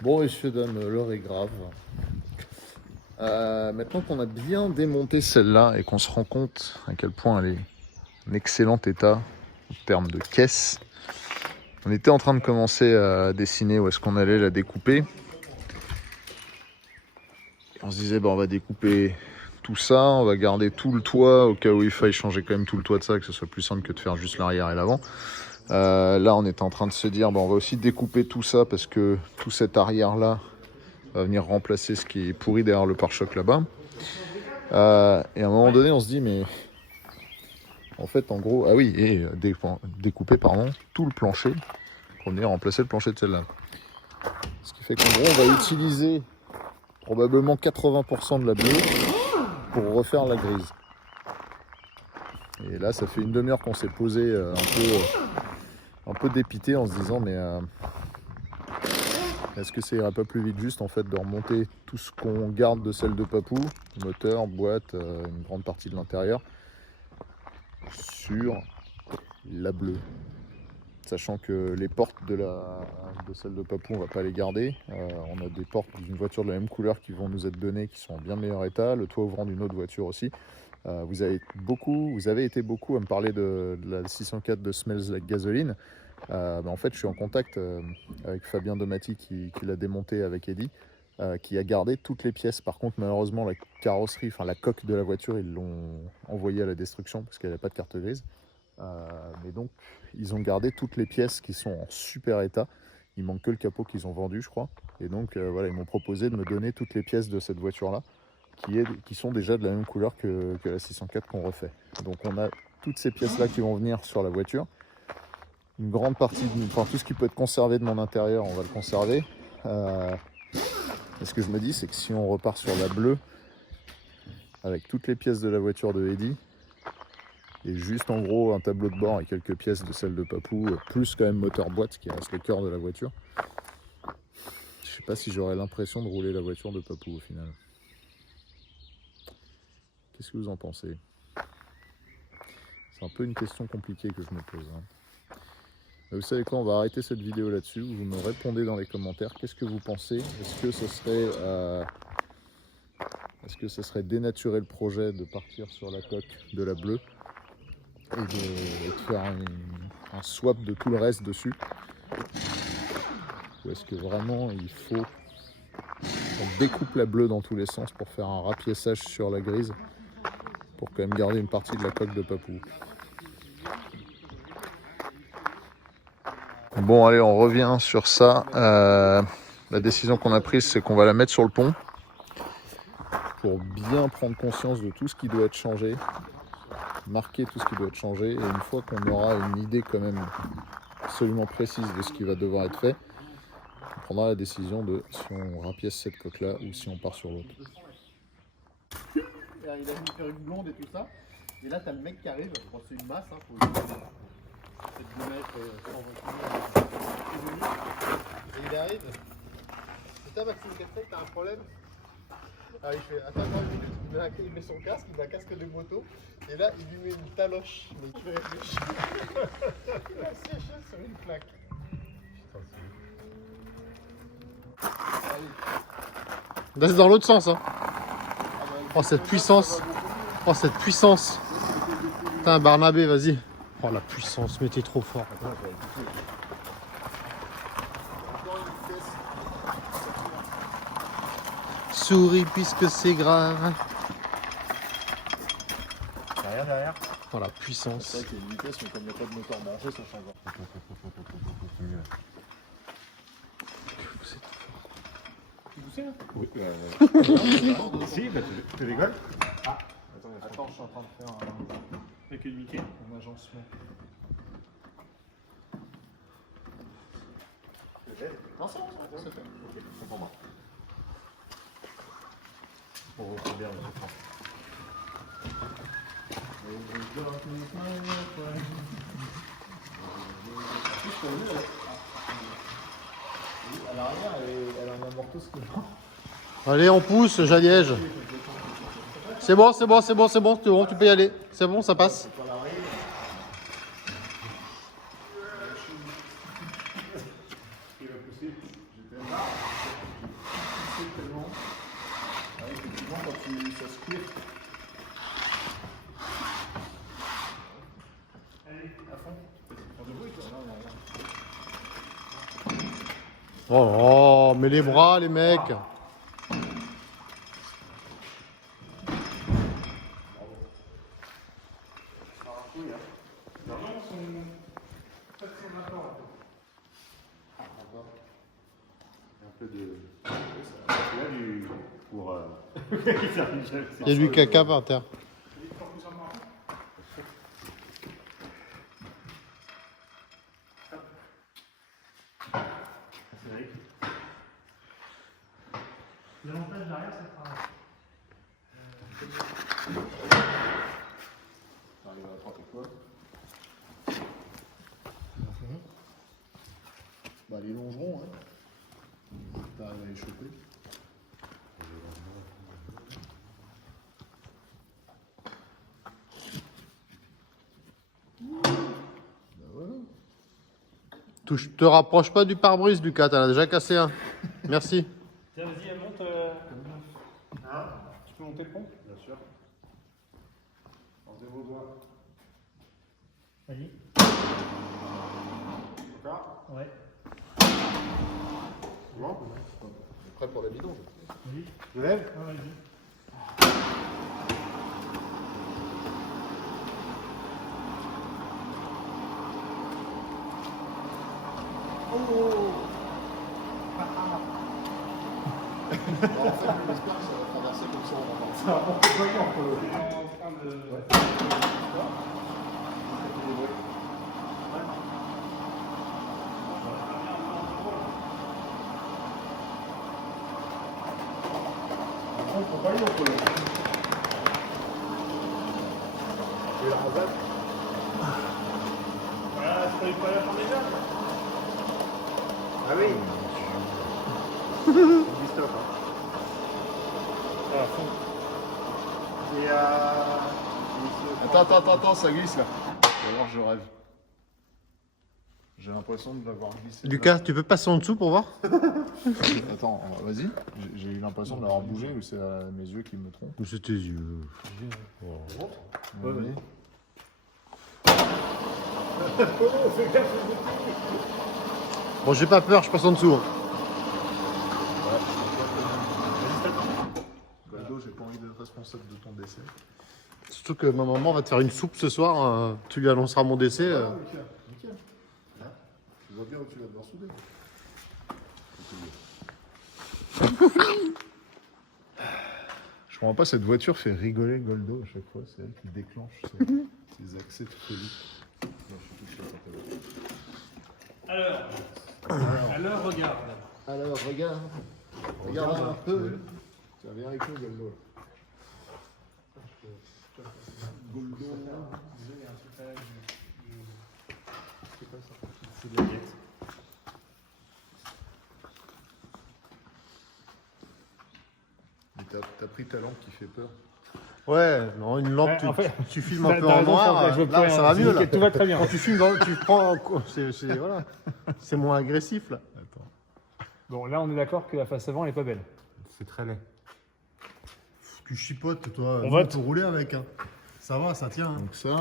Bon, messieurs, dames, l'heure est grave. Maintenant qu'on a bien démonté celle-là et qu'on se rend compte à quel point elle est en excellent état en termes de caisse, on était en train de commencer à dessiner où est-ce qu'on allait la découper. Et on se disait, on va découper tout ça, on va garder tout le toit au cas où il faille changer quand même tout le toit de ça, que ce soit plus simple que de faire juste l'arrière et l'avant. Là, on était en train de se dire, on va aussi découper tout ça parce que tout cet arrière-là va venir remplacer ce qui est pourri derrière le pare-choc là-bas. Et à un moment donné, on se dit, mais en fait, en gros, découper tout le plancher pour venir remplacer le plancher de celle-là. Ce qui fait qu'en gros, on va utiliser probablement 80% de la bleue pour refaire la grise. Et là, ça fait une demi-heure qu'on s'est posé un peu dépité en se disant, mais est-ce que ça irait pas plus vite juste en fait de remonter tout ce qu'on garde de celle de Papou, moteur, boîte, une grande partie de l'intérieur, sur la bleue. Sachant que les portes de celle de Papou, on va pas les garder. On a des portes d'une voiture de la même couleur qui vont nous être données, qui sont en bien meilleur état. Le toit ouvrant d'une autre voiture aussi. Vous avez été beaucoup à me parler de la 604 de Smells Like Gasoline. En fait, je suis en contact avec Fabien Domati qui l'a démonté avec Eddy, qui a gardé toutes les pièces. Par contre, malheureusement, la carrosserie, la coque de la voiture, ils l'ont envoyée à la destruction parce qu'elle n'a pas de carte grise. Mais donc, ils ont gardé toutes les pièces qui sont en super état. Il manque que le capot qu'ils ont vendu, je crois. Et donc, ils m'ont proposé de me donner toutes les pièces de cette voiture-là, qui sont déjà de la même couleur que la 604 qu'on refait. Donc, on a toutes ces pièces-là qui vont venir sur la voiture. Une grande partie, tout ce qui peut être conservé de mon intérieur, on va le conserver. Et ce que je me dis, c'est que si on repart sur la bleue, avec toutes les pièces de la voiture de Eddy, et juste en gros un tableau de bord et quelques pièces de celle de Papou, plus quand même moteur boîte qui reste le cœur de la voiture. Je sais pas si j'aurais l'impression de rouler la voiture de Papou au final. Qu'est-ce que vous en pensez? C'est un peu une question compliquée que je me pose. Mais vous savez quoi, on va arrêter cette vidéo là-dessus. Vous me répondez dans les commentaires. Qu'est-ce que vous pensez? Est-ce que ce serait dénaturer le projet de partir sur la coque de la bleue et de faire un swap de tout le reste dessus? Ou est-ce que vraiment il faut qu'on découpe la bleue dans tous les sens pour faire un rapiessage sur la grise pour quand même garder une partie de la coque de Papou? Bon, allez, on revient sur ça. La décision qu'on a prise, c'est qu'on va la mettre sur le pont pour bien prendre conscience de tout ce qui doit être changé, marquer tout ce qui doit être changé, et une fois qu'on aura une idée quand même absolument précise de ce qui va devoir être fait, on prendra la décision de si on rapièce cette coque-là ou si on part sur l'autre. Il a une perruque blonde et tout ça. Et là, t'as le mec qui arrive. Bon, c'est une masse, faut peut-être 2 mètres, 120 kg. Et il arrive. C'est ça, Maxime, qu'est-ce que t'as un problème? Ah, il fait attends, il met son casque, il a un casque de moto. Et là, il lui met une taloche. Mais tu réfléchis. Il a séché sur une plaque. Là, c'est dans l'autre sens, hein. Oh, cette puissance. Oh, cette puissance. Putain, Barnabé, vas-y. Oh, la puissance, mais t'es trop fort. Souris puisque c'est grave. Y'a rien derrière. Oh, la puissance. C'est vrai qu'il y a une vitesse, mais comme il n'y a pas de moteur branché, ça change. Tu poussais là? Oui. Si, bah tu rigoles? Ah, Attends, je suis en train de faire Avec une Mickey. un agencement. Non, c'est bon, c'est fait. ok, c'est pour moi. Pour reprendre bien le temps. À l'arrière, elle a un amorto ce que Allez, on pousse, Jaliège. C'est bon, c'est bon, c'est bon, c'est bon, tu peux y aller. C'est bon, ça passe. Oh, mais les bras, les mecs. Un peu de. Il y a du. Pour. Il y a du caca par terre. L'avantage derrière, ça sera. T'arrives à attraper quoi? Bah les longerons, hein. T'arrives à les choper. Bah voilà. Te rapproche pas du pare-brise, Lucas, t'en as déjà cassé un. Merci. Tiens, vas-y, elle monte. Tu peux monter le pont? Bien sûr. Enlevez vos doigts. Vas-y. Encore. Ouais. Bon. Prêt pour la vidange. Vas-y. Je lève. Ah, vas-y. En fait, j'espère que ça va traverser comme ça. On va voir. On est en train de. On prend pas les pour le. Et la rasade. Voilà, c'est pas eu pas la fin déjà. Ah oui. On dit stop. Hein. Ah, fond. Et Attends, ça glisse là. Ou alors je rêve. J'ai l'impression de l'avoir glissé. Lucas, tu peux passer en dessous pour voir? Attends, vas-y. J'ai eu l'impression de l'avoir bougé ou c'est mes yeux qui me trompent. Ou c'est tes yeux? Vas-y. Bon, j'ai pas peur, je passe en dessous. Hein. Goldo, j'ai pas envie d'être responsable de ton décès. Surtout que ma maman va te faire une soupe ce soir. Tu lui annonceras mon décès. Nickel, nickel. Là, tu vois bien où tu vas devoir souder. Je comprends pas, cette voiture fait rigoler Goldo à chaque fois. C'est elle qui déclenche ses accès de folie. Non, je suis tout seul. Alors, regarde. Alors, regarde. Regarde un peu. Tu viens avec nous, Goldo. Goldo. C'est de la diète. Mais t'as pris ta lampe qui fait peur. Ouais, non, une lampe, Ouais, en fait, tu filmes un t'as peu en raison, noir. Franck, je veux plus Là, rien. ça va C'est mieux là. nickel, tout va très bien. Quand tu filmes, tu prends. Voilà. C'est moins agressif là. Attends. Bon, là, on est d'accord que la face avant, elle est pas belle. c'est très laid. Tu chipotes, toi. On vote. peut rouler avec. Hein. Ça va, ça tient. Hein. Donc ça,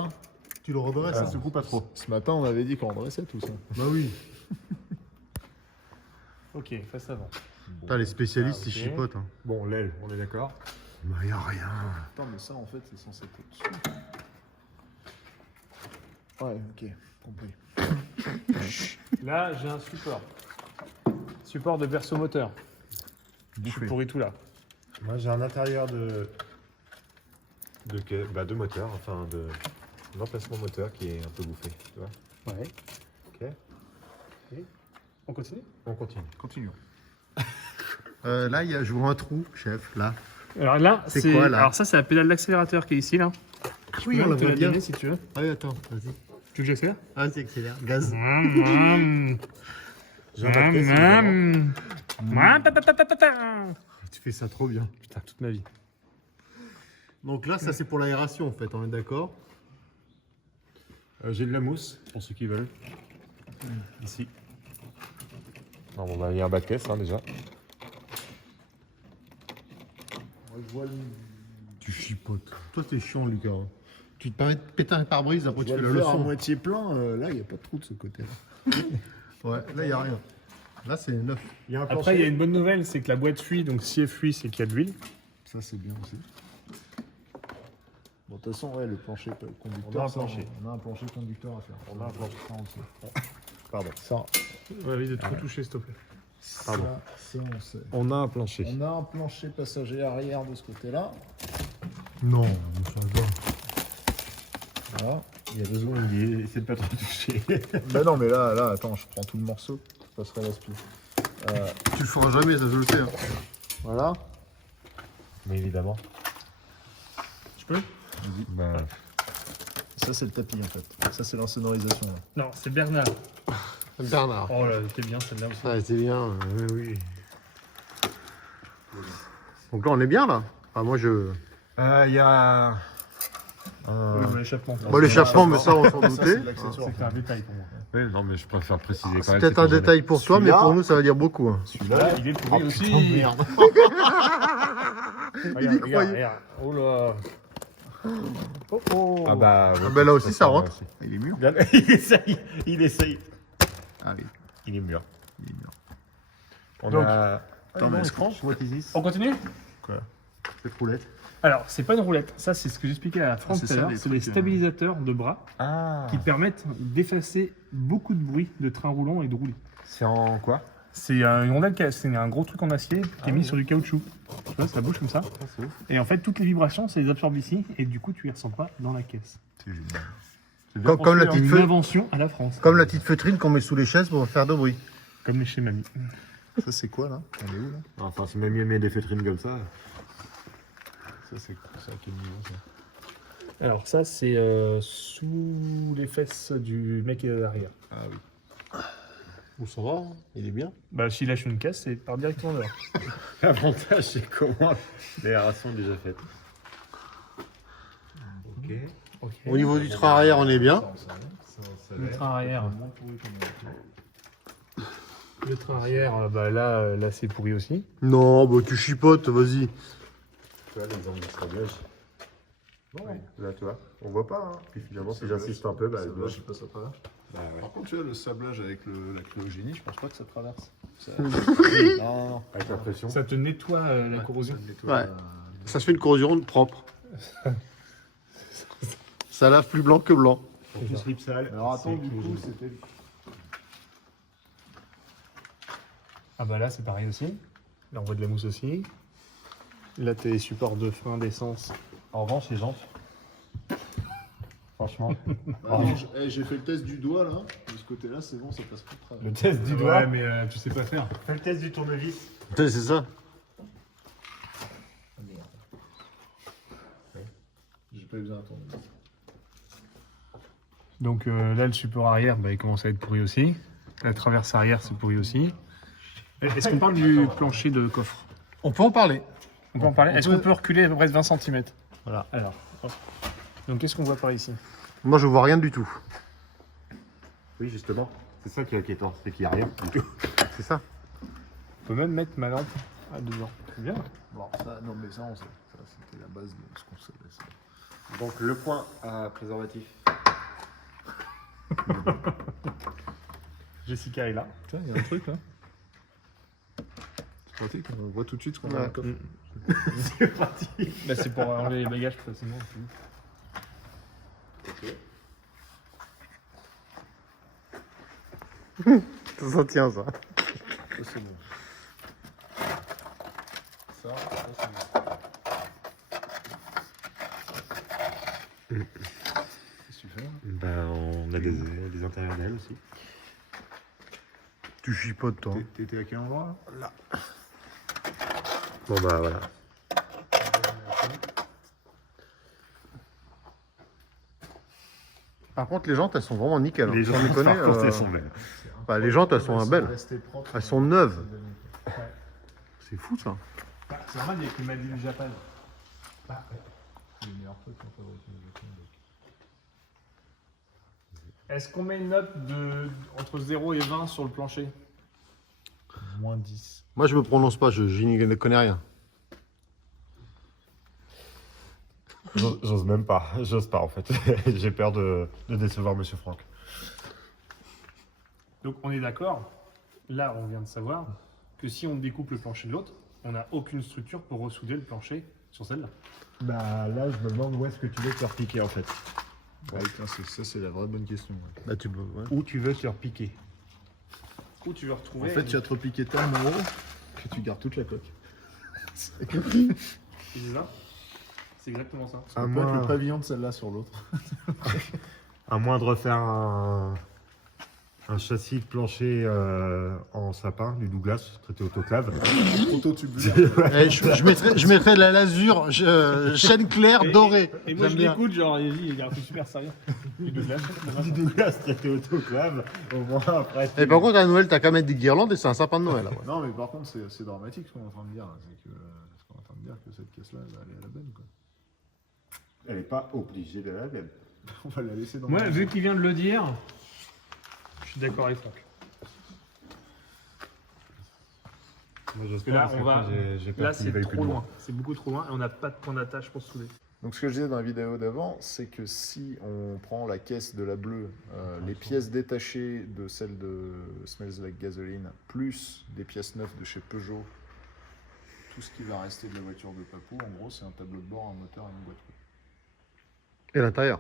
Tu le redresses. Ça hein. secoue pas trop. ce matin, on avait dit qu'on redressait tout ça. Bah oui. Ok, face avant. Putain, les spécialistes, Ah, ok. ils chipotent. Hein. Bon, l'aile, on est d'accord. Bah, y a rien. Attends, mais ça, en fait, c'est censé être au-dessus. Ouais, ok, compris. Là, j'ai un support. Support de berceau moteur. Je suis pourri tout là. Moi, j'ai un intérieur de moteur, enfin d'emplacement moteur qui est un peu bouffé. Tu vois. Ouais. Ok. On continue? On continue. Continuons. Là, je vois un trou, chef. Là. Alors là, C'est quoi, là Alors ça, c'est la pédale d'accélérateur qui est ici là. Oui, Je peux on la te voit bien. donner si tu veux. Ah oui, attends, vas-y. Tu veux que j'accélère? Ah, c'est accélère. Gaz. Tu fais ça trop bien. Putain, toute ma vie. Donc là, ça c'est pour l'aération en fait, on est d'accord? J'ai de la mousse, pour ceux qui veulent. Ici. Non, bon, bah, il y a un bas de caisse, hein, déjà. Je vois le, Tu chipotes. Toi, t'es chiant, Lucas. hein. Tu te permets de péter un pare-brise, après je tu vois fais le la verre à leçon. moitié plein. Là, il n'y a pas de trou de ce côté-là. Ouais, là, il n'y a rien. Là, c'est neuf. Il y a un Après, il y a une bonne nouvelle, c'est que la boîte fuit, donc si elle fuit, c'est qu'il y a de l'huile. Ça, c'est bien aussi. Bon, de toute façon, ouais, le plancher conducteur. On a un plancher. On a un plancher conducteur à faire. On a un plancher. Ça, on le sait. Pardon. Ça. Ouais, vite de trop toucher, s'il te plaît. Pardon. Ça, on sait. On a un plancher. On a un plancher passager arrière de ce côté-là. Non, ça va. Voilà. Il y a 2 secondes, il essaie de pas trop toucher. Ben non, mais là, attends, je prends tout le morceau. Je passerai la spie. Tu le feras jamais, ça je le sais. Hein. Voilà. Mais évidemment. Tu peux? Bah, Ça, c'est le tapis, en fait. Ça, c'est l'insonorisation. Là. Non, c'est Bernard. Bernard. Oh là, t'es bien celle-là aussi. Ah, c'est bien, oui. Donc là, on est bien, là. Ah, moi, je... il y a... Oui, mais l'échappement. Bon, l'échappement, mais ça, on s'en Ça, doutait. c'est l'accessoire. C'est un détail pour moi. Oui, non, mais je préfère préciser quand C'est même. peut-être un détail pour toi, mais Celui-là- pour nous, ça va dire beaucoup. Hein. Celui-là, Il est pourri aussi. oh, merde. Regarde, y croyait. regarde. Oh là. Oh oh. Ah bah, Ah bah là aussi, ça rentre. aussi. Il est mûr. Il essaye. Ah oui, Il est mûr. il est mûr. On Donc- a... Attends, mais what is this? On continue? Cette roulette. Alors, c'est pas une roulette. Ça, c'est ce que j'expliquais à France c'est tout à ça, l'heure. les C'est des trucs, stabilisateurs de bras Ah. qui permettent d'effacer beaucoup de bruit de train roulant et de roulis. C'est en quoi? C'est une rondelle, c'est un gros truc en acier qui est mis sur du caoutchouc. Tu vois, ça bouge comme ça. c'est ouf. Et en fait, toutes les vibrations, ça les absorbe ici. Et du coup, tu les ressens pas dans la caisse. C'est génial. Comme la C'est petite une feu- invention à la France. comme la petite feutrine qu'on met sous les chaises pour faire de bruit. Comme les chez mamie. Ça, c'est quoi, là? On est où, là? Enfin, c'est même mieux mettre des feutrines comme ça. Ça, c'est à quel niveau, ça? Alors ça, c'est sous les fesses du mec arrière. Ah oui. Bon, ça va, il est bien. Bah, s'il lâche une caisse, c'est part directement dehors. L'avantage, c'est comment l'aération est déjà faite. Ok. Au niveau du train arrière, on est bien. Le train arrière. Le train arrière, bah là c'est pourri aussi. Non, bah tu chipotes, vas-y. Tu vois, l'exemple du sablage. Là, tu vois, on voit pas. Hein. Puis finalement, si j'insiste un peu, bah, Le sablage, il passe à travers. bah ouais. Par contre, tu vois, le sablage avec la cryogénie, je pense pas que ça traverse. Ça... non. Avec la pression. Ça te nettoie la corrosion. Ça nettoie Ouais. Ça se fait une corrosion propre. Ça lave plus blanc que blanc. Tout slip sale. Alors attends, c'est du coup, cryogénie. c'était... Ah bah là c'est pareil aussi. Là on voit de la mousse aussi. Là t'as les supports de frein d'essence. En revanche, les jantes. Franchement. J'ai fait le test du doigt, là. De ce côté-là, c'est bon, ça passe plus de travers. Le test du Ouais doigt. mais tu sais pas faire. Fais le test du tournevis. C'est ça. J'ai pas eu besoin d'attendre. Donc là le support arrière bah, il commence à être pourri aussi. La traverse arrière c'est pourri aussi. Est-ce qu'on parle du plancher de coffre? On peut en parler. On peut en parler. Est-ce qu'on peut reculer à peu près de 20 cm? Voilà. Alors. hop. Donc qu'est-ce qu'on voit par ici? Moi, je vois rien du tout. Oui, justement. C'est ça qui est inquiétant, c'est qu'il n'y a rien du tout. C'est ça. On peut même mettre ma lampe à devant. C'est bien. Bon, ça, non, mais ça, on sait. Ça, c'était la base de ce qu'on savait. Ça. Donc, le point à préservatif. Jessica est là. Tiens, il y a un truc, là. C'est pratique, on voit tout de suite ce qu'on a dans Ouais. le coffre. C'est pratique. Bah, c'est pour enlever les bagages plus facilement. Ça tient, ça. Ça, c'est bon. Ça, c'est bon. Qu'est-ce que tu fais, là? Ben, on a des intérieurs d'ailes aussi. Tu chipotes, toi. T'étais à quel endroit, là? Bon, bah voilà. Par contre, les jantes, elles sont vraiment nickel. hein. Les Sans gens, déconner, par contre, elles sont belles. bah, les jantes, elles sont belles. Rester propre. Elles sont neuves. C'est fou, ça. Bah, c'est normal, il y a que Made in Japan. Les meilleurs trucs qu'on fabrique au Japon, donc. Est-ce qu'on met une note entre 0 et 20 sur le plancher? Moins 10. Moi, je me prononce pas, je n'y connais rien. J'ose même pas. J'ose pas, en fait. J'ai peur de décevoir Monsieur Franck. Donc on est d'accord, là, on vient de savoir que si on découpe le plancher de l'autre, on n'a aucune structure pour ressouder le plancher sur celle-là. Bah là, je me demande où est-ce que tu veux te repiquer en fait. Ouais, putain, ça, c'est la vraie bonne question. Ouais. Bah, tu peux. Ouais. Où tu veux te repiquer. Où tu veux En retrouver. fait, tu vas te repiquer tellement haut que tu gardes toute la coque. C'est ça. C'est exactement ça. Ça peut être le pavillon de celle-là sur l'autre. À moins de refaire un châssis de plancher en sapin, du Douglas, traité autoclave. Prototubular. Eh, je mettrais de la lasure, chaîne claire, dorée. Et moi, J'aime je bien. l'écoute, genre, il y a un truc super sérieux. Du Douglas. Du Douglas traité autoclave. Au moins après. Et par contre, à Noël, t'as qu'à mettre des guirlandes et c'est un sapin de Noël. Là, ouais. Non, mais par contre, c'est dramatique ce qu'on est en train de dire. Là. C'est que, ce qu'on est en train de dire que cette caisse-là, elle va aller à la benne. Quoi. Elle n'est pas obligée d'aller à la benne. On va la laisser dans Moi, le- vu qu'il vient de le dire, je suis d'accord avec Franck. Parce que là, on va. Là, c'est trop loin. C'est beaucoup trop loin et on n'a pas de point d'attache pour se souder. Donc ce que je disais dans la vidéo d'avant, c'est que si on prend la caisse de la bleue, les pièces détachées de celle de Smells Like Gasoline, plus des pièces neuves de chez Peugeot, tout ce qui va rester de la voiture de Papou, en gros c'est un tableau de bord, un moteur et une boîte. Et l'intérieur.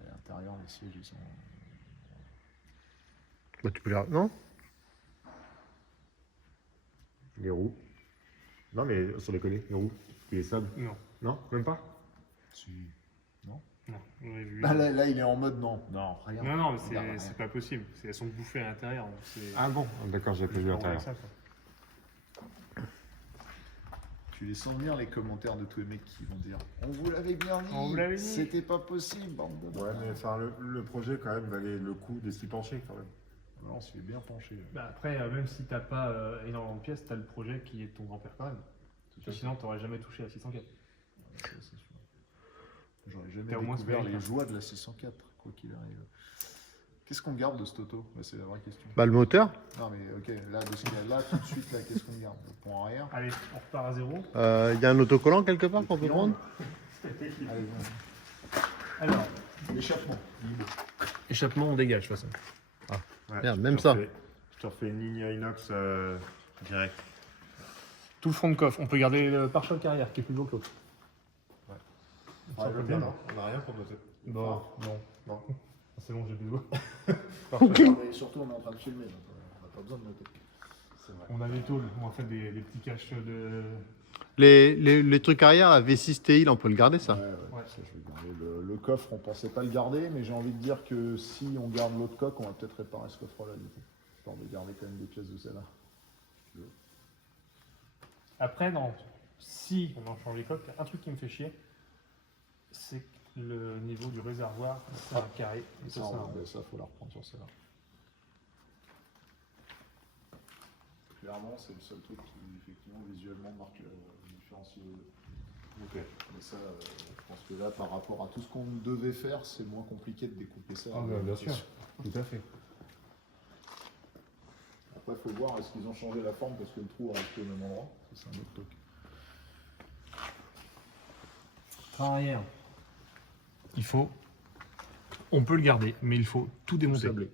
À l'intérieur, les sièges, ils sont... Bah, tu peux les. Non. Les roues. Non, mais sur les collets, les roues. Puis les sables. Non. Non, même pas. Si. Non. On aurait vu. Là, il est en mode non. Non, rien. Non, non, mais Regarde, rien. c'est pas possible. Elles sont bouffées à l'intérieur. donc c'est- Ah bon. D'accord, j'ai pas vu on l'intérieur. voit ça, quoi. Tu les sens venir les commentaires de tous les mecs qui vont dire on vous l'avait bien dit, On vous l'avait dit. c'était pas possible, bande de Ouais, mais enfin, le projet quand même valait le coup de s'y pencher quand même. Non, on s'y est bien penché. Bah après, même si t'as pas énormément de pièces, t'as le projet qui est de ton grand-père quand même. Parce que sinon, t'aurais jamais touché à 604. Ça, c'est sûr. J'aurais jamais T'as au moins découvert ce mérite, les hein. joies de la 604, quoi qu'il arrive. Qu'est-ce qu'on garde de cette auto? Bah, c'est la vraie question. Bah, le moteur. Non mais ok, là, de ce qu'il y a là, tout de suite, là, qu'est-ce qu'on garde? Le pont arrière? Allez, on repart à zéro. Il y a un autocollant quelque part qu'on peut prendre. Allez, bon. Alors, L'échappement. échappement, on dégage de toute façon. Ouais, Merde, je même te ça. je te refais une ligne inox direct. Tout le fond de coffre. On peut garder le pare-choc arrière qui est plus gros que l'autre. Ah, peut bien, bien. non. On n'a rien pour noter. Non, non. C'est bon, j'ai besoin. Mais surtout, on est en train de filmer, donc on n'a pas besoin de noter. C'est vrai. On a des tôles, on a fait des petits caches de. Les trucs arrière, la V6 TI, là, on peut le garder ça. Ouais. Ça, je vais garder le coffre, on pensait pas le garder, mais j'ai envie de dire que si on garde l'autre coque, on va peut-être réparer ce coffre-là, du coup. Histoire de garder quand même des pièces de celle-là. Après, non. Si on en change les coques, un truc qui me fait chier, c'est que le niveau du réservoir, c'est un carré. Et ça, Ça, faut la reprendre sur celle-là. Clairement, c'est le seul truc qui, effectivement, visuellement marque le différencier. Ok. Mais ça, je pense que là, par rapport à tout ce qu'on devait faire, c'est moins compliqué de découper ça. Ah, bah, bien sûr. Tout à fait. Après, il faut voir, est-ce qu'ils ont changé la forme parce que le trou est resté au même endroit? Ça, c'est un autre truc. Train arrière. Il faut. On peut le garder, mais il faut tout démonter. Sablé.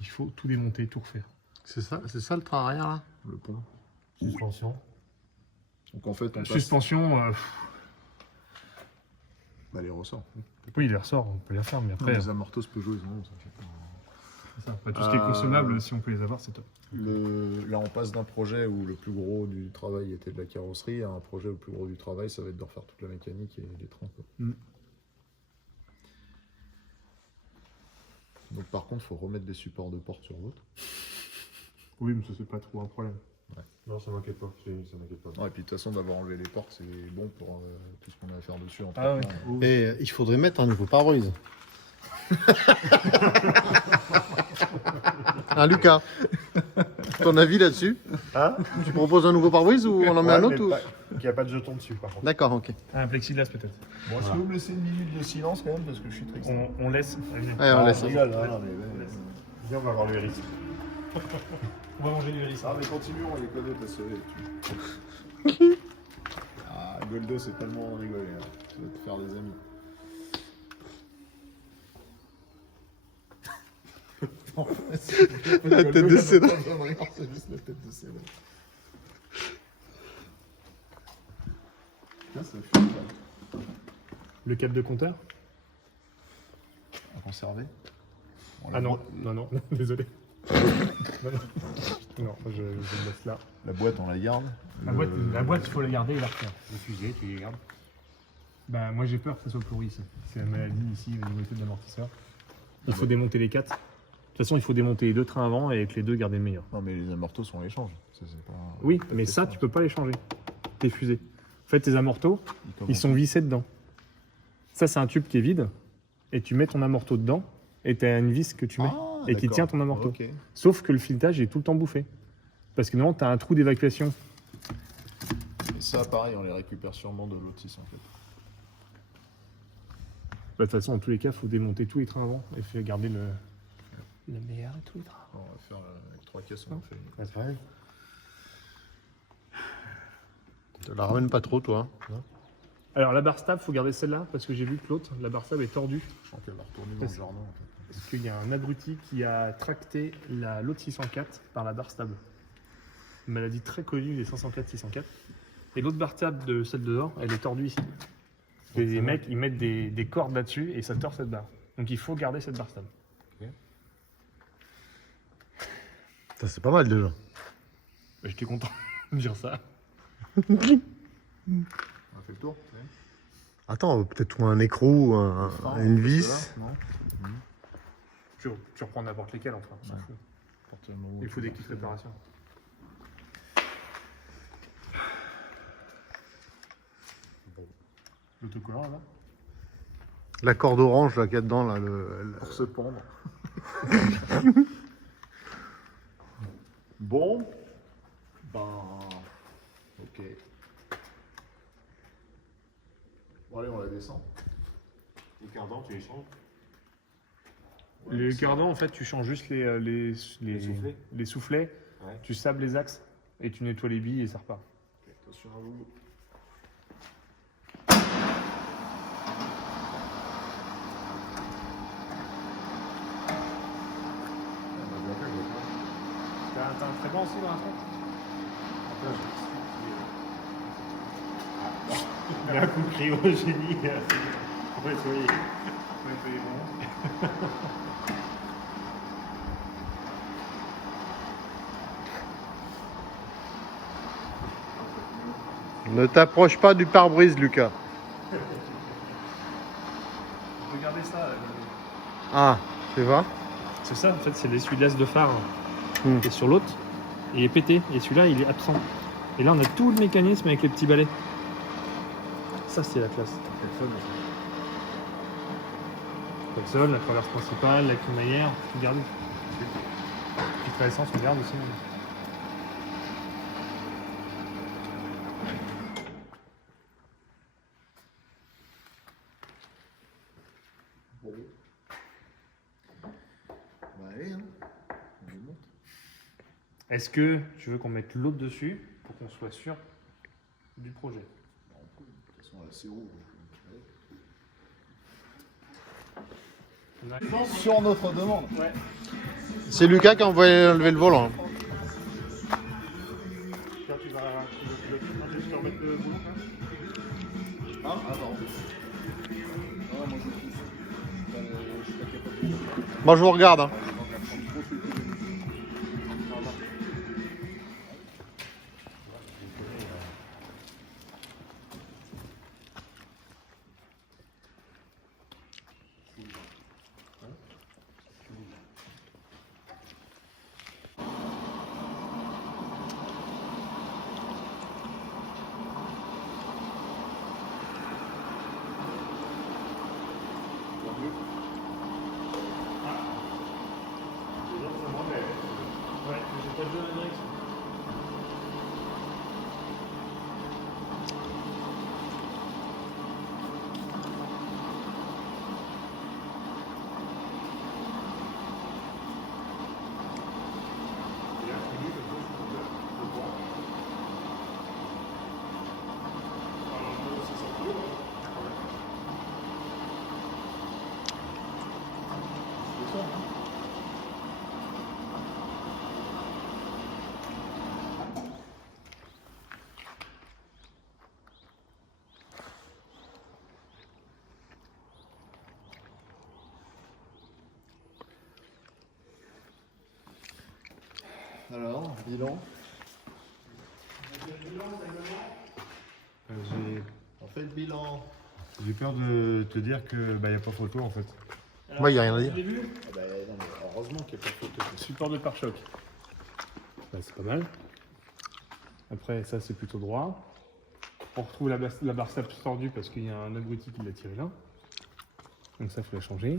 Il faut tout démonter, tout refaire. C'est ça le train arrière là. Le pont. Suspension. Donc en fait, on passe... Suspension, Bah, les ressorts. oui, les ressorts, on peut les refaire, mais après, Les amortos Peugeot, ils en ont, ça. c'est ça. Tout ce qui est consommable, si on peut les avoir, c'est top. Là, on passe d'un projet où le plus gros du travail était de la carrosserie à un projet où le plus gros du travail, ça va être de refaire toute la mécanique et les trains. Quoi. Mm. Donc par contre, il faut remettre des supports de porte sur l'autre. Oui, mais ça, c'est pas trop un problème. Non, ça m'inquiète pas. Ça m'inquiète pas. Ouais, et puis de toute façon, d'avoir enlevé les portes, c'est bon pour tout ce qu'on a à faire dessus. En Ah ouais. traitement. Et il faudrait mettre un nouveau pare-brise. Lucas, ton avis là-dessus? Hein? Tu proposes un nouveau pare-brise ou on en met un autre ou... Qu'il n'y a pas de jeton dessus, par contre. D'accord, ok. Un plexiglas, peut-être. Bon, est-ce que vous me laissez une minute de silence quand même parce que je suis très On laisse. Allez, on laisse. Je rigole, non, mais... Viens, on va voir le hérisson. On va manger du hérisson. Ah, mais continuons, il y a quoi d'autre à sauver Ah, Goldo, c'est tellement rigolé. Hein. Tu vas te faire des amis. La tête de Cédric. C'est juste la tête de Cédric. Là, ça fait Le câble de compteur? à conserver. Bon, Ah la non, boîte- non, non, désolé. Non, je le laisse là. La boîte, on la garde. La boîte, il faut la garder et la refaire. Le fusée, tu les gardes. Bah, moi j'ai peur que ça soit pourri ici. C'est la maladie ici au niveau de l'amortisseur. Il faut démonter les 4. De toute façon, il faut démonter les 2 trains avant et avec les 2 garder le meilleur. Non, mais les amortos, on les change. Ça, c'est pas... Oui, mais ça, tu peux pas les changer. Tes fusées. En fait, tes amortos, ils sont vissés dedans. Ça, c'est un tube qui est vide. Et tu mets ton amorto dedans. Et tu as une vis que tu mets. et qui tient ton amorto. Ok. Sauf que le filetage est tout le temps bouffé. Parce que normalement, tu as un trou d'évacuation. Et ça, pareil, on les récupère sûrement de l'autre 6 en fait. Bah, de toute façon, en tous les cas, il faut démonter tous les trains avant et faire garder le meilleur et tous les trains. On va faire avec 3 caisses, on en fait. C'est pareil. Tu la ramènes pas trop, toi. Hein. Alors, la barre stable, il faut garder celle-là parce que j'ai vu que l'autre, la barre stable est tordue. Je sens qu'elle va retourner dans le jardin. En fait. Parce qu'il y a un abruti qui a tracté l'autre 604 par la barre stable. Une maladie très connue des 504-604. Et l'autre barre stable de celle de dehors, elle est tordue ici. Et les mecs, ils mettent des cordes là-dessus et ça tord cette barre. Donc il faut garder cette barre stable. Ça, c'est pas mal déjà. Bah, j'étais content de dire ça. On a fait le tour. Attends, peut-être trouver un écrou, une vis. Tu reprends n'importe lesquels, enfin. on s'en fout. Il faut des kits de réparation. L'autocollant là-bas. La corde orange là qu'il y a dedans là. Pour se pendre. Bon. Ben. Ok. Bon, allez, on la descend. Les cardans, tu les changes. Les cardans, en fait, tu changes juste les soufflets. les soufflets, Ouais. tu sables les axes et tu nettoies les billes et ça repart. Attention à vous. T'as un très bon aussi dans la tronche. Il y a un coup de cryogénie. Ouais, soyez bons. Ne t'approche pas du pare-brise, Lucas. Regardez ça. Ah, tu vois. C'est ça, en fait, c'est l'essuie-glace de phare Hmm. qui est sur l'autre. Il est pété et celui-là, il est absent. Et là, on a tout le mécanisme avec les petits balais. Ça, c'est la classe. Le sol, la traverse principale, la crémaillère, tout garde. Filtre à essence, on garde aussi. Bon. Bah, allez, hein. On les monte. Est-ce que tu veux qu'on mette l'autre dessus pour qu'on soit sûr du projet? Bon, on peut. De toute façon, là, c'est haut. Sur notre demande. Ouais. C'est Lucas qui a envoyé enlever le volant. Tu vas je te remettre le boulot là. Ah, attends. Ah, moi je pousse. Je suis pas capable de faire. Moi, je vous regarde. Hein. Je suis trop truqué. Ouais, j'ai pas besoin de la direction. Alors, bilan. On fait le bilan. J'ai peur de te dire que n'y a pas photo en fait. Moi, il n'y a rien à dire. J'ai vu Ah bah, non, mais heureusement qu'il n'y a pas de photo. support de pare-choc. Bah, c'est pas mal. Après, ça, c'est plutôt droit. On retrouve la barre sable tordue parce qu'il y a un abruti qui l'a tiré là. Donc ça, il faut la changer.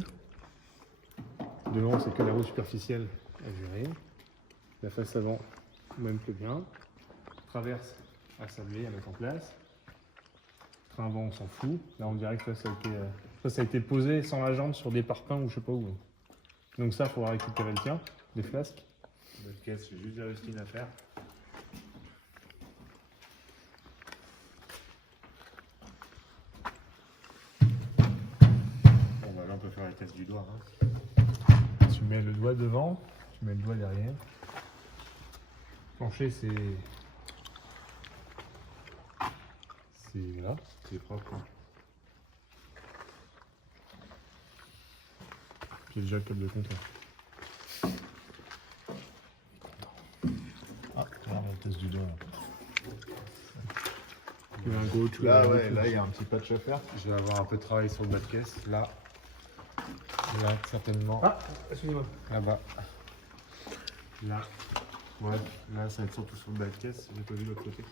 Devant, c'est que la roue superficielle à gérer. La face avant, même que bien. Traverse à sabler, à mettre en place. Train avant, on s'en fout. Là, on dirait que ça a été posé sans la jambe sur des parpaings ou je sais pas où. Donc ça, il faudra récupérer le tien, des flasques. Notre caisse, j'ai juste des rustines à faire. Bon bah là on peut faire la caisse du doigt. Hein. Tu mets le doigt devant, tu mets le doigt derrière. Plancher, c'est là. C'est propre. Hein. J'ai déjà le câble de compteur. Ah, regarde la caisse du doigt. Il y a un gauche, Là, ouais, là, il y a un petit patch à faire. Je vais avoir un peu de travail sur le bas de caisse. Là, certainement. Ah, excusez-moi. Là-bas. Là. Ouais, là ça va être surtout sur le bas de caisse. J'ai pas vu l'autre côté.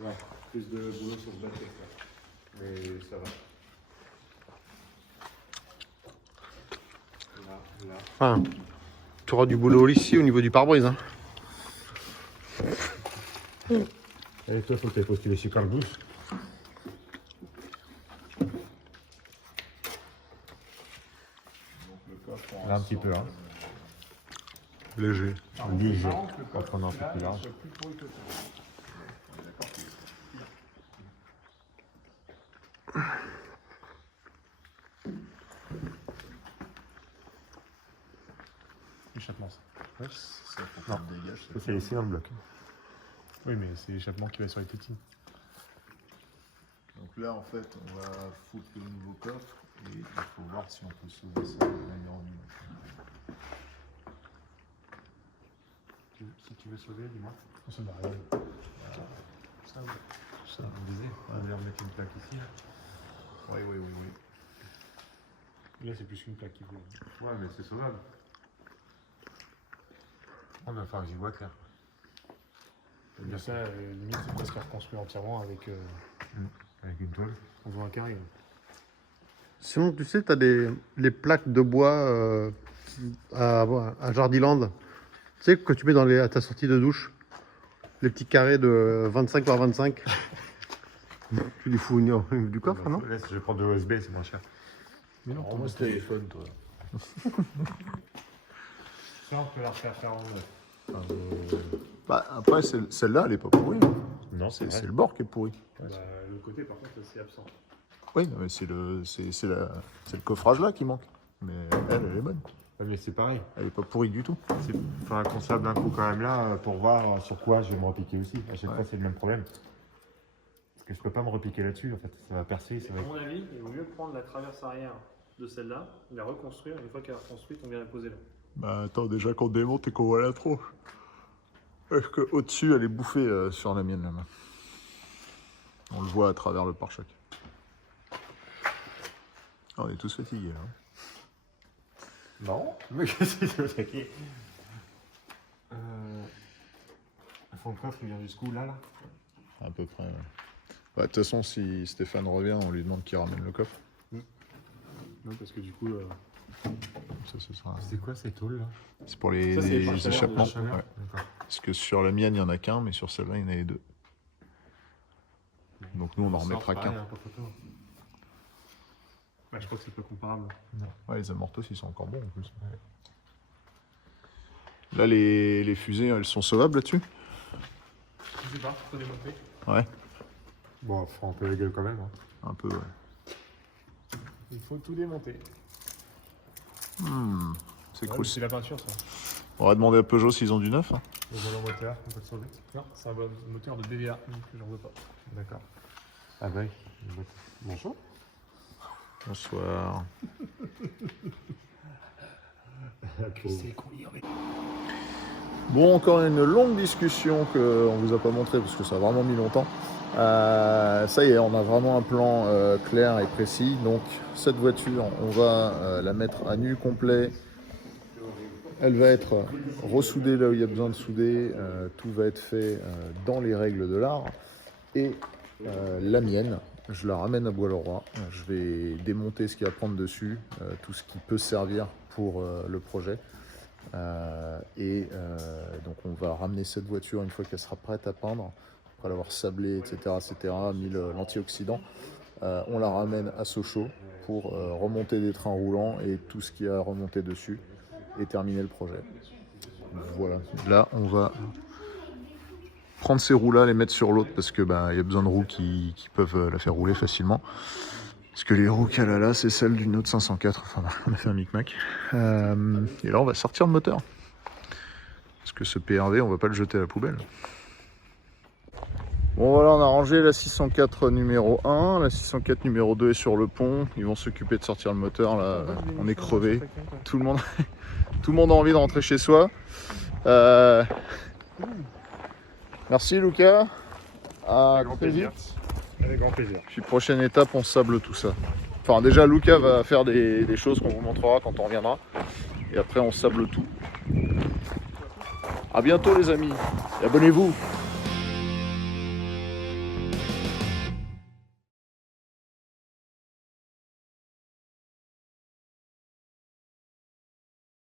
Ouais, plus de boulot sur le bas de caisse là. Mais ça va. Là. Ah, tu auras du boulot ici au niveau du pare-brise. Hein. Et toi, faut que tu aies postulé chez Carl Booth. Là, un petit peu, hein. Léger. Léger. Pas prendre un peu plus large. Échappement, ça. Ouais, ça faut qu'on le dégage. Ça, c'est ici dans le bloc. Oui, mais c'est l'échappement qui va sur les tétines. Donc là, en fait, on va foutre le nouveau coffre et il faut voir si on peut sauver ça de manière nulle. Si tu veux sauver, dis-moi. Ça va rien. Ça, on disait. On va remettre une plaque ici. Là. Oui, oui, oui, oui. Là, c'est plus qu'une plaque qui faut. Ouais, mais c'est sauvable. On va faire que j'y vois clair. Mais ça, limite, c'est presque reconstruit entièrement avec. Avec une toile. On voit un carré. Sinon, tu sais, tu as les plaques de bois à Jardiland. Tu sais, que tu mets à ta sortie de douche. Les petits carrés de 25 par 25. Tu les fous du coffre, non? Laisse, je vais prendre de l'OSB, c'est moins cher. Mais non, Moi, ce téléphone, toi. ça, on peut la refaire faire en neuf. Bah, après, celle-là, elle est pas pourrie. Non, C'est le bord qui est pourri. Bah, le côté, par contre, c'est absent. Oui, non, mais c'est le coffrage là qui manque. Mais elle est bonne. Ouais, mais c'est pareil. Elle est pas pourrie du tout. Il faudra qu'on sable d'un coup quand même là pour voir sur quoi je vais me repiquer aussi. À chaque fois, c'est le même problème. Parce que je peux pas me repiquer là-dessus, en fait. Ça va percer. Ça va... À mon avis, il vaut mieux prendre la traverse arrière de celle-là, la reconstruire. Une fois qu'elle est reconstruite, on vient la poser là. Bah, attends, déjà qu'on démonte et qu'on voit la trop. Parce qu'au-dessus, elle est bouffée sur la mienne là-bas. On le voit à travers le pare-choc. On est tous fatigués là. Non, mais qu'est-ce que c'est attaqué Le fond de coffre, il vient jusqu'où là À peu près. Ouais. Bah, de toute façon, si Stéphane revient, on lui demande qu'il ramène le coffre. Non, parce que du coup. Ça, ce sera... C'est quoi ces tôles là C'est pour les, Ça, c'est les les partenaires échappements. de Ouais. D'accord. Parce que sur la mienne, il n'y en a qu'un, mais sur celle-là, il y en avait deux. Donc nous, on n'en remettra qu'un. Bah, je crois que c'est pas comparable. Ouais, les amortos, ils sont encore bons en plus. Là, les fusées, elles sont sauvables là-dessus? Je sais pas, faut démonter. Ouais, Bon, on fera un peu la gueule quand même. Hein. un peu, ouais. Il faut tout démonter. C'est Ouais, cool. c'est la peinture, ça. On va demander à Peugeot s'ils ont du neuf. Hein. Le volant moteur, on peut le sauver. Non, c'est un moteur de BVA, donc j'en veux pas. D'accord. Ah bah oui. Bonjour. Bonsoir. Bon, encore une longue discussion qu'on ne vous a pas montré parce que ça a vraiment mis longtemps. Ça y est, on a vraiment un plan clair et précis. Donc cette voiture, on va la mettre à nu complet. Elle va être ressoudée là où il y a besoin de souder. Tout va être fait dans les règles de l'art. Et la mienne, je la ramène à Bois-le-Roi. Je vais démonter ce qu'il y a à prendre dessus, tout ce qui peut servir pour le projet. Donc on va ramener cette voiture une fois qu'elle sera prête à peindre, après l'avoir sablée, etc., mis l'antioxydant. On la ramène à Sochaux pour remonter des trains roulants et tout ce qu'il y a à remonter dessus et terminer le projet. Voilà, là on va prendre ces roues-là, les mettre sur l'autre parce que y a besoin de roues qui peuvent la faire rouler facilement. Parce que les roues qu'elle a là, c'est celle d'une autre 504. Enfin, on a fait un micmac. Et là, on va sortir le moteur. Parce que ce PRV, on va pas le jeter à la poubelle. Bon, voilà, on a rangé la 604 numéro 1. La 604 numéro 2 est sur le pont. Ils vont s'occuper de sortir le moteur. Là, on est crevé. Tout le monde a envie de rentrer chez soi. Merci, Lucas. À très vite. Avec grand plaisir. Puis prochaine étape, on sable tout ça. Enfin déjà, Lucas va faire des choses qu'on vous montrera quand on reviendra. Et après, on sable tout. A bientôt les amis. Et abonnez-vous.